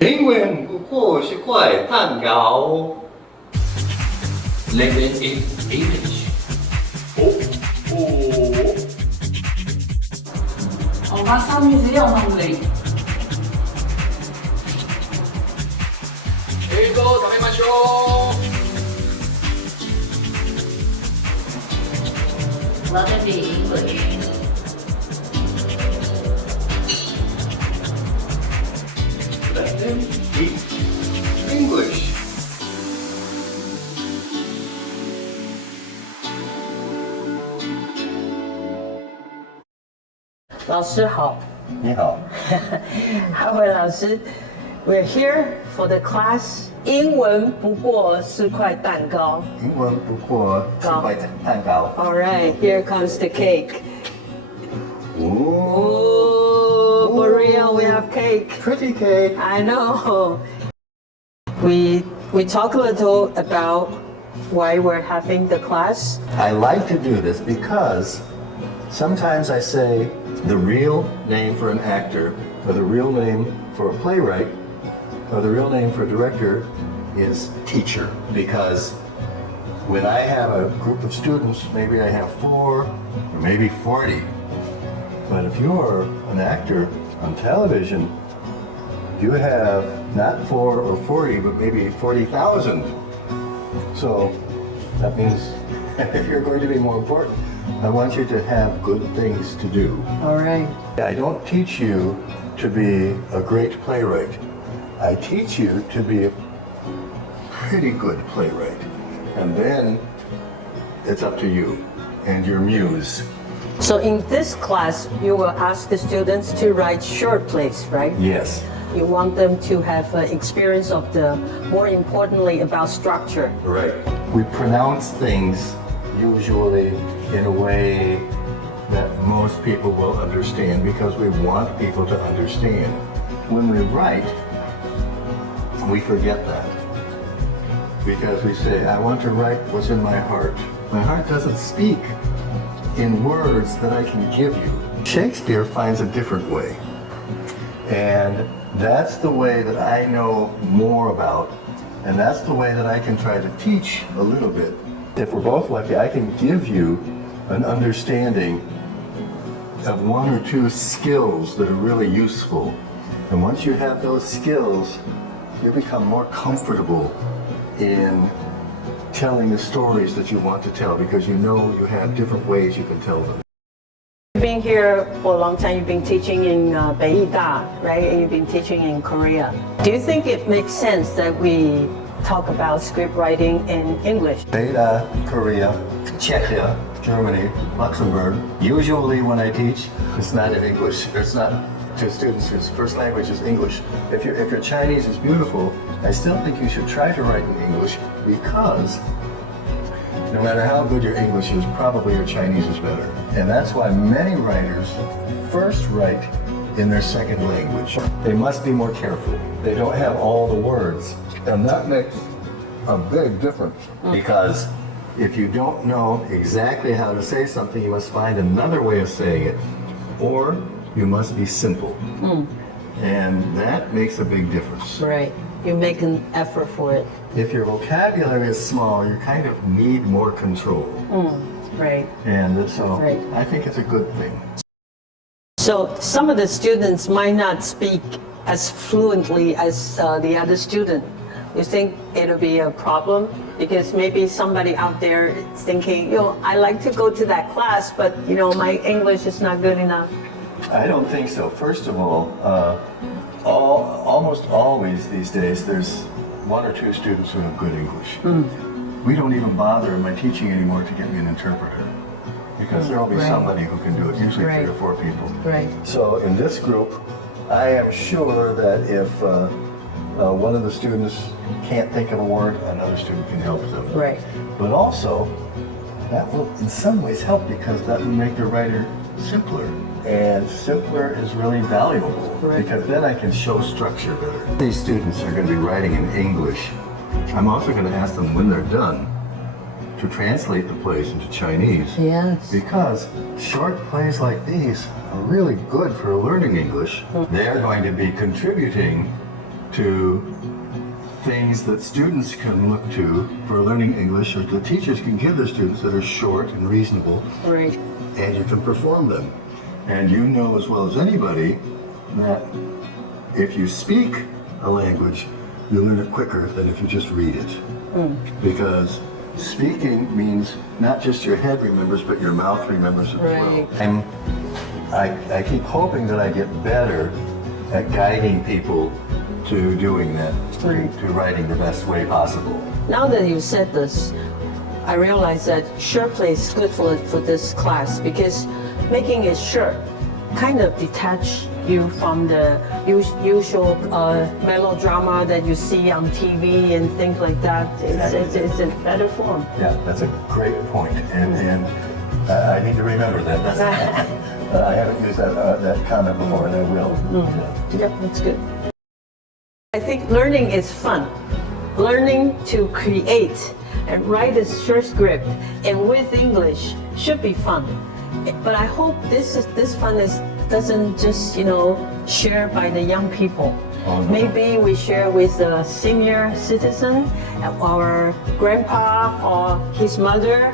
英文不过是块蛋糕。Living in English。我把上面只要弄零。英語食べましょう。Welcome to English. Let's eat English. 老师好。你好。Howard 老师 ，We're here for the class. 英文不过是块蛋糕。英文不过是块蛋糕。All right, here comes the cake. Ooh, for real, we have cake. Pretty cake. I know. We talk a little about why we're having the class. I like to do this because sometimes I say the real name for an actor, or the real name for a playwright, or the real name for a director is teacher. Because when I have a group of students, maybe I have 4 or maybe 40. But if you're an actor on television, you have not 4 or 40, but maybe 40,000. So that means if you're going to be more important, I want you to have good things to do. All right. I don't teach you to be a great playwright. I teach you to be a pretty good playwright. And then it's up to you and your muse. So in this class, you will ask the students to write short plays, right? Yes. You want them to have experience of more importantly, about structure. Right. We pronounce things usually in a way that most people will understand because we want people to understand. When we write, we forget that. Because we say, I want to write what's in my heart. My heart doesn't speak in words that I can give you. Shakespeare finds a different way. And that's the way that I know more about. And that's the way that I can try to teach a little bit. If we're both lucky, I can give you an understanding of 1 or 2 skills that are really useful. And once you have those skills, you become more comfortable in telling the stories that you want to tell because you know you have different ways you can tell them. You've been here for a long time. You've been teaching in Beida, right? And you've been teaching in Korea. Do you think it makes sense that we talk about script writing in English? Beida, Korea, Czechia, Germany, Luxembourg. Usually when I teach, it's not in English. It's not to students whose first language is English. If your Chinese is beautiful, I still think you should try to write in English because no matter how good your English is, probably your Chinese is better. And that's why many writers first write in their second language. They must be more careful. They don't have all the words. And that makes a big difference because if you don't know exactly how to say something, you must find another way of saying it, or you must be simple. And that makes a big difference. Right. You make an effort for it. If your vocabulary is small, you kind of need more control. Right. And so Right. I think it's a good thing. So some of the students might not speak as fluently as the other student. You think it'll be a problem? Because maybe somebody out there is thinking, I like to go to that class, but my English is not good enough. I don't think so. First of all, almost always these days, there's 1 or 2 students who have good English. We don't even bother in my teaching anymore to get me an interpreter because there will be somebody who can do it, usually 3 or 4 people. Right. So in this group, I am sure that if one of the students can't think of a word, another student can help them. Right. But also, that will in some ways help because that will make the writer simpler. And simpler is really valuable because then I can show structure better. These students are going to be writing in English. I'm also going to ask them when they're done to translate the plays into Chinese. Yes. Because short plays like these are really good for learning English. They're going to be contributing to things that students can look to for learning English, or the teachers can give their students that are short and reasonable, Right. and you can perform them. And you know as well as anybody that if you speak a language, you learn it quicker than if you just read it. Because speaking means not just your head remembers, but your mouth remembers as Right. well. I keep hoping that I get better at guiding people to doing that, to writing the best way possible. Now that you said this, I realize that short play is good for this class because making it short kind of detach you from the usual melodrama that you see on TV and things like that. It's a better form. Yeah, that's a great point, and I need to remember that. I haven't used that comment before, and I will. Yeah, that's good. I think learning is fun. Learning to create and write a short script and with English should be fun. But I hope this fun doesn't just share by the young people. Oh, no. Maybe we share with a senior citizen, our grandpa or his mother,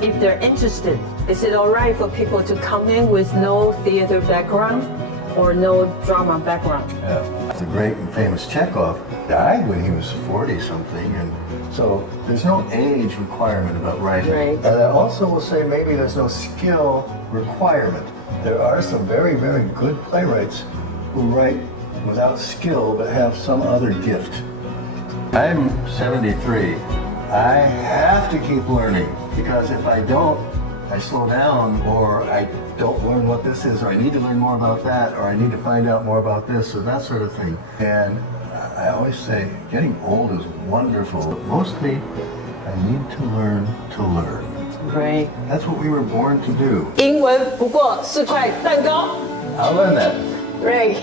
if they're interested. Is it all right for people to come in with no theater background or no drama background? The great and famous Chekhov died when he was 40-something, and so there's no age requirement about writing. Right. And I also will say maybe there's no skill requirement. There are some very, very good playwrights who write without skill but have some other gift. I'm 73. I have to keep learning, because if I don't, I slow down, or I don't learn what this is, or I need to learn more about that, or I need to find out more about this, or that sort of thing. And I always say, getting old is wonderful, but mostly I need to learn to learn. Right. That's what we were born to do. 英文不过是块蛋糕。 I'll learn that. Right.